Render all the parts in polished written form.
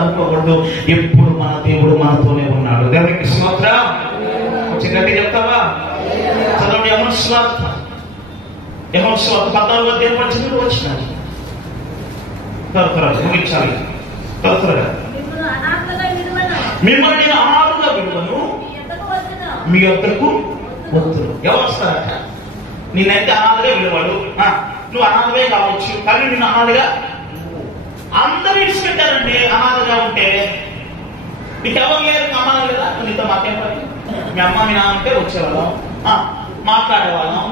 అనుకోకూడదు. ఎప్పుడు మన దేవుడు మనతోనే ఉన్నాడు. దేవునికి స్తోత్రం. కొంచెం గట్టి చెప్తావా? చదవండి. యోహాను సువార్త 14వ అధ్యాయం వచ్చినారు. త్వరగా ముగించాలి. త్వరగా. మిమ్మల్ని నేను అనాథగా విడువను, మీ యొద్దకు వద్దును. ఎవరు వస్తారట? నేనైతే అనాథగా విలువడు. నువ్వు అనాథవే కావచ్చు, కానీ నేను అనాథగా అందరూ ఇచ్చిపెట్టారండి. అనాథగా ఉంటే నీకు ఎవరు లేరు, అమ్మాలి లేదా? నీతో మాకేం పని? మీ అమ్మ మీ నాన్న అంటే వచ్చేవాళ్ళం, మాట్లాడేవాళ్ళం,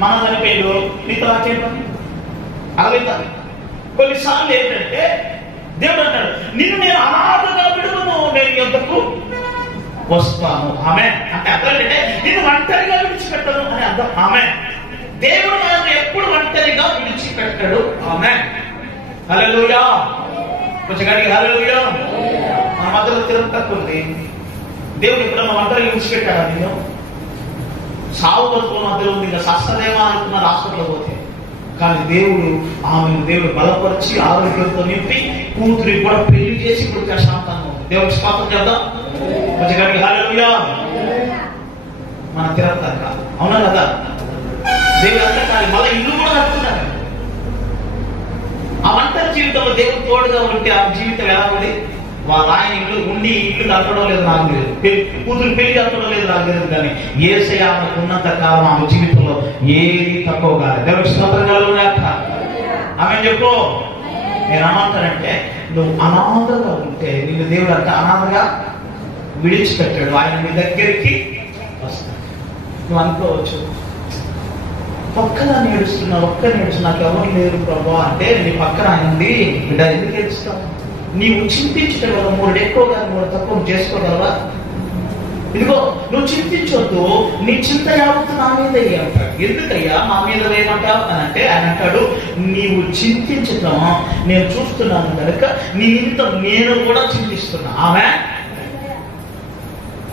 మన చనిపోయాడు, నీతో మాకేం పని? అలాగే కొన్నిసార్లు ఏంటంటే దేవుడు అంటాడు, నిన్ను నేను అనాథగా విడువను, నేను యొద్దకు వస్తాను. ఆమె అంటే అర్థం ఏంటంటే నిన్ను ఒంటరిగా విడిచిపెట్టను అని అర్థం. ఆమె దేవుడు మనల్ని ఎప్పుడు ఒంటరిగా విడిచిపెట్టాడు. ఆమె హల్లెలూయా. కొంచెం గట్టిగా హల్లెలూయా. మన మధ్యలో తిరుగుతుంది. దేవుడు ఎప్పుడన్నా ఒంటరిగా విడిచిపెట్టాడా? నేను సాగు బతుకుల మధ్యలో ఉంది, ఇంకా సస్తదేమా అనుకున్నారు హాస్పిటల్ పోతే. కానీ దేవుడు బలపరిచి ఆరోగ్యంతో నింపి కూతురి కూడా పెళ్లి చేసి ఇప్పుడు ప్రశాంతంగా ఉంది. దేవుడికి స్తోత్రం చేద్దాం. కొంచెం గట్టిగా హల్లెలూయా. మన తిరుగుతారు కాదు, అవునా కదా? దేవుడు అంతా కాదు, మళ్ళీ ఇల్లు కూడా కట్టుకున్నారు. ఆ ఒంటరి జీవితంలో దేవుడు తోడుగా ఉంటే ఆ జీవితం ఎలా ఉంది? ఆయన ఇల్లు ఉండి ఇల్లు కట్టడం లేదు నాకు తెలియదు, కూతురు పెళ్లి కట్టడం లేదు నాకు తెలియదు, కానీ యేసయ్య ఉన్నంత కాలం ఆమె జీవితంలో ఏది తక్కువ కాదు. దేవుడికి స్తోత్రం కలుగుగాక. ఆమె చెప్పు. నేను ఏమంటానంటే, నువ్వు అనాథగా ఉంటే నిన్ను దేవుడు అంత అనాథగా విడిచిపెట్టాడు. ఆయన నీ దగ్గరికి వస్తాడు. నువ్వు అనుకోవచ్చు, పక్కన నేడుస్తున్నా, నాకు ఎవరు లేరు ప్రభా అంటే, నీ పక్కన ఆయన ఉంది బిడ్డ, ఎందుకు ఏడుస్తావు? నీవు చింతించడం వల్ల 3 ఎక్కువగా 3 తక్కువ చేసుకోగలవా? ఇదిగో నువ్వు చింతించొద్దు, నీ చింత యావత్తు నా మీద అంటాడు. ఎందుకయ్యా మా మీద ఏమంటావు అని అంటే, ఆయన అంటాడు, నీవు చింతించటం నేను చూస్తున్నాను కనుక నీ ఇంత నేను కూడా చింతిస్తున్నా. ఆమె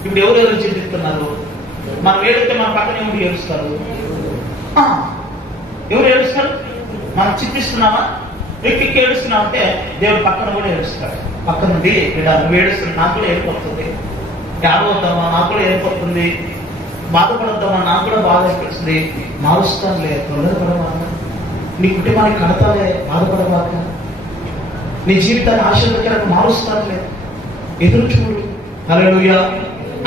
ఇప్పుడు ఎవరెవరు చింతిస్తున్నారు? మనం ఏడితే మన పక్కన ఎవరు ఏడుస్తారు? ఎవరు ఏడుస్తారు? మనం చింతిస్తున్నామా? ఎక్కి ఏడుస్తున్నావు అంటే దేవుడు పక్కన కూడా ఏడుస్తాడు. పక్కన నుండి నువ్వు ఏడుస్తున్నా, నాకు కూడా ఏడిపోతుంది. ఏడవద్దామా, నాకు కూడా ఏడిపోతుంది. బాధపడద్దామా, నాకు కూడా బాధ ఏర్పడుతుంది. మారుస్తాను లేదు, తొందరపడవాక. నీ కుటుంబానికి కడతాలే, బాధపడవాక. నీ జీవితాన్ని ఆశీర్వదకరంగా మారుస్తాను లేదు, ఎదురు చూడు. హల్లెలూయా.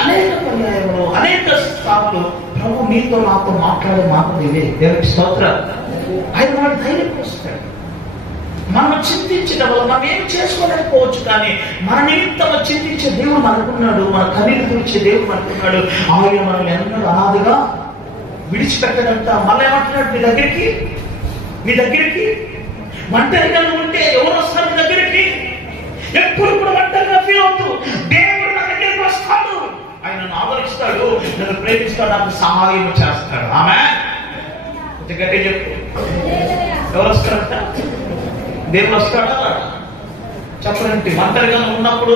అనేక పర్యాయంలో అనేక సార్లు ప్రభు నీతో నాతో మాట్లాడే మాట ఇదే. దేవునికి స్తోత్రం. ఆయన వాడు ధైర్యం వస్తాడు. మనం చింతించడం వల్ల మనం ఏం చేసుకోలేకపోవచ్చు, కానీ మన నిమిత్తం చింతించే దేవుడు మనకున్నాడు. మన కన్నీరు తుడిచే దేవుడు మనకున్నాడు. ఆయన మనం ఎన్నడూ అనాథగా విడిచిపెట్టడంట. మళ్ళీ ఏమంటున్నాడు, మీ దగ్గరికి ఒంటరిగా ఉంటే ఎవరు వస్తారు మీ దగ్గరికి? ఎప్పుడు కూడా ఒంటరిగా ఫీల్ అవుతూ దేవుడు నా దగ్గరికి వస్తాడు. ఆయన నన్ను ఆదరిస్తాడు, నన్ను ప్రేమిస్తాడు, నాకు సహాయం చేస్తాడు. ఆమె గట్టి చెప్పు. ఎవరు వస్తారంట? దేవుడు వస్తాడా? చెప్పండి. ఒంటరిగా ఉన్నప్పుడు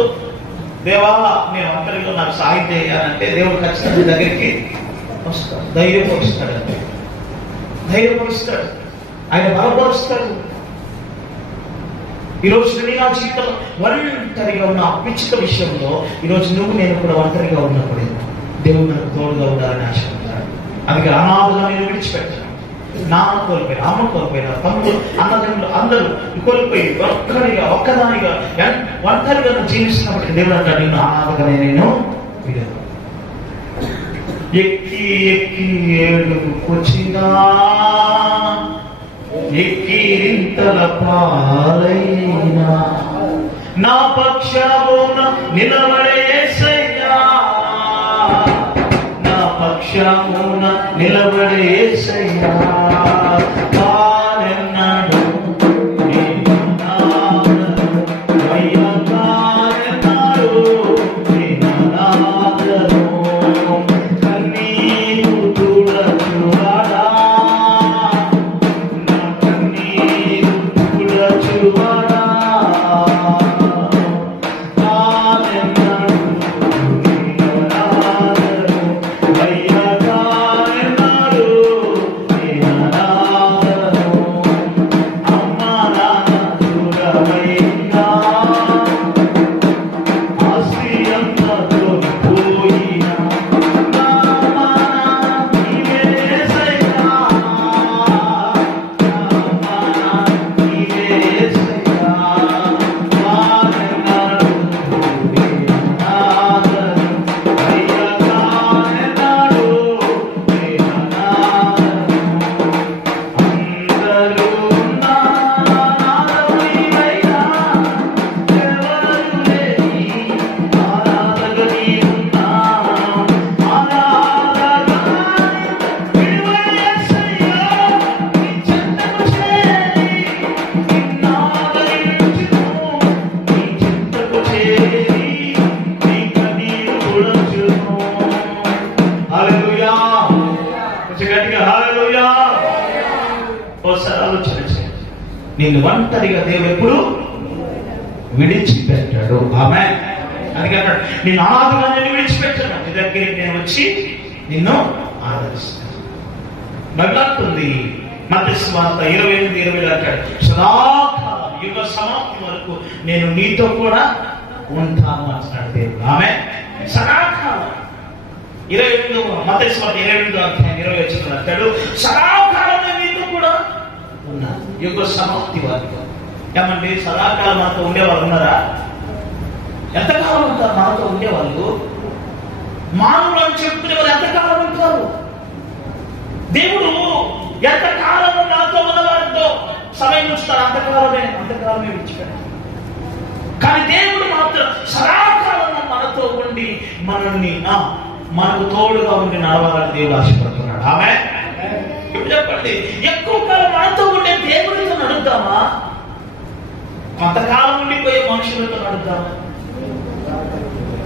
దేవా నేను ఒంటరిగా నాకు సాయం చేయాలంటే దేవుడు ఖచ్చితంగా దగ్గరికి వస్తాడు. ధైర్యపరుస్తాడు, ఆయన బలపరుస్తాడు. ఈరోజు నేను నా జీవితంలో ఒంటరిగా ఉన్న అపిచ్చిత విషయంలో ఈరోజు నేను కూడా ఒంటరిగా ఉన్నప్పుడే దేవుడు నాకు తోడుగా ఉండాలని ఆశపడతాడు. అందుకే అనాథగా నేను విడిచిపెట్టాను. నాన్న కోల్పోయిన, అమ్మ కోల్పోయిన, తమ్ముడు, అన్నదమ్ములు అందరూ కోల్పోయి ఒక్కదానిగా ఒంటరిగా జీవిస్తున్నప్పటికీ దేవుడు అంటాడు, నిన్ను అనాథగా నేను ఎక్కి ఏడుకొచ్చినా ఎక్కిరింతల పాలైనా నా పక్షమున నిలబడే యేసయ్యా, నా పక్షమున నిలబడే యేసయ్యా. నిన్ను ఒంటరిగా దేవుడు ఎప్పుడు విడిచిపెట్టాడు. ఆమె అందుకే అన్నాడు, నేను అనాథగా నేను విడిచిపెట్టాను, నీ దగ్గరికి నేను వచ్చి నిన్ను ఆదరిస్తాను. నవ్వుతుంది మత్తయి సువార్త 28:20 అంటాడు, సదాకాలం యుగ సమాప్తి వరకు నేను నీతో కూడా ఉంటాను అంటున్నాడు దేవుడు. ఆమె సదాకాలం 28 మత్తయి సువార్త 28:20 అంటాడు, సదాకాలం నేను నీతో కూడా ఉన్నాను యుగ సమాప్తి వరకు. ఏమండి సదాకాలం మనతో ఉండేవాళ్ళు ఉన్నారా? ఎంతకాలం ఉంటారు మనతో ఉండేవాళ్ళు? మానవులు అని చెప్పుకునే వాళ్ళు ఎంతకాలం ఉంటారు? దేవుడు ఎంతకాలము నాతో ఉన్నవారితో సమయం ఉంచుతారు, అంతకాలమే విడిచిపెట్టారు. కానీ దేవుడు మాత్రం సదాకాలం మనతో ఉండి మనకు తోడుగా ఉండి నడవాలని దేవుడు ఆశపడుతున్నాడు. ఆమె ఇప్పుడు చెప్పండి, ఎక్కువ కాలం మనతో ఉండే దేవుడితో నడుద్దామా, కొంతకాలం ఉండిపోయే మనుషులతో నడుద్దామా?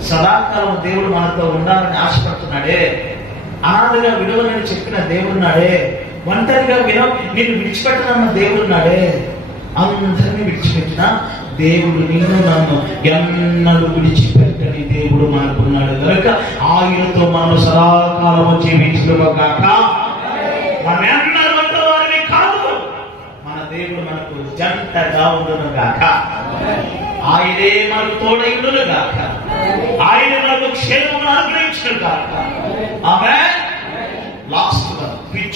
సదాకాలం దేవుడు మనతో ఉండాలని ఆశపడుతున్నాడే, అనాథగా విలువలని చెప్పిన దేవుడున్నాడే, ఒంటరిగా నిన్ను విడిచిపెట్టనన్న దేవుడున్నాడే. అందరినీ విడిచిపెట్టిన దేవుడు నిన్ను నన్ను ఎన్నడూ విడిచిపెట్టని దేవుడు మనకున్నాడు కనుక ఆయనతో మనం సదాకాలము జీవించుగాక. మనం ఎన్నడూ వారిని కాదు, మన దేవుడు మనకు జంటగా ఉండును గాక. ఆయనే మనకు తోడైండును గాక. ఆయన మనకు క్షేమమును అనుగ్రహించును గాక. ఆమేన్. లాస్ట్